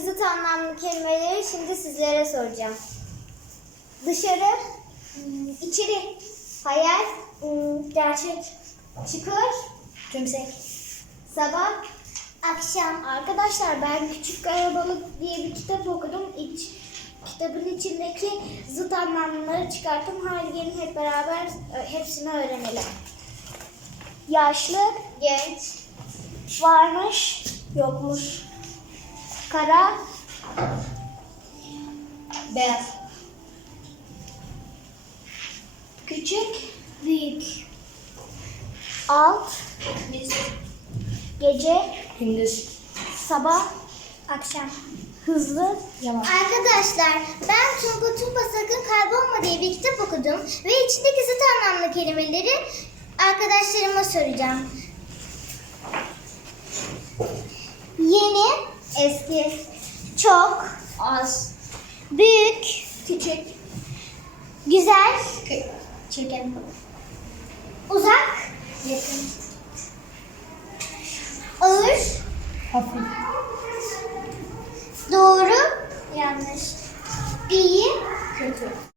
zıt anlamlı kelimeleri şimdi sizlere soracağım. Dışarı, hmm, içeri, hayal, hmm, gerçek, çıkır, tümsek, sabah, akşam. Arkadaşlar ben Küçük Karabalık diye bir kitap okudum. İç, kitabın içindeki zıt anlamları çıkarttım. Gelin hep beraber e, hepsini öğrenelim. Yaşlı, genç, varmış, yokmuş. Kara, beyaz. Küçük, büyük. Alt, gece, Gündüz. sabah, akşam. Hızlı, yavaş. Arkadaşlar ben Tumpa Tumpa Sakın Kaybolma diye bir kitap okudum ve içindeki zıt anlamlı kelimeleri arkadaşlarıma soracağım. Eski, çok, az, büyük, küçük, güzel, çirkin, uzak, yakın, ağır, Hafif. doğru, yanlış, iyi, kötü.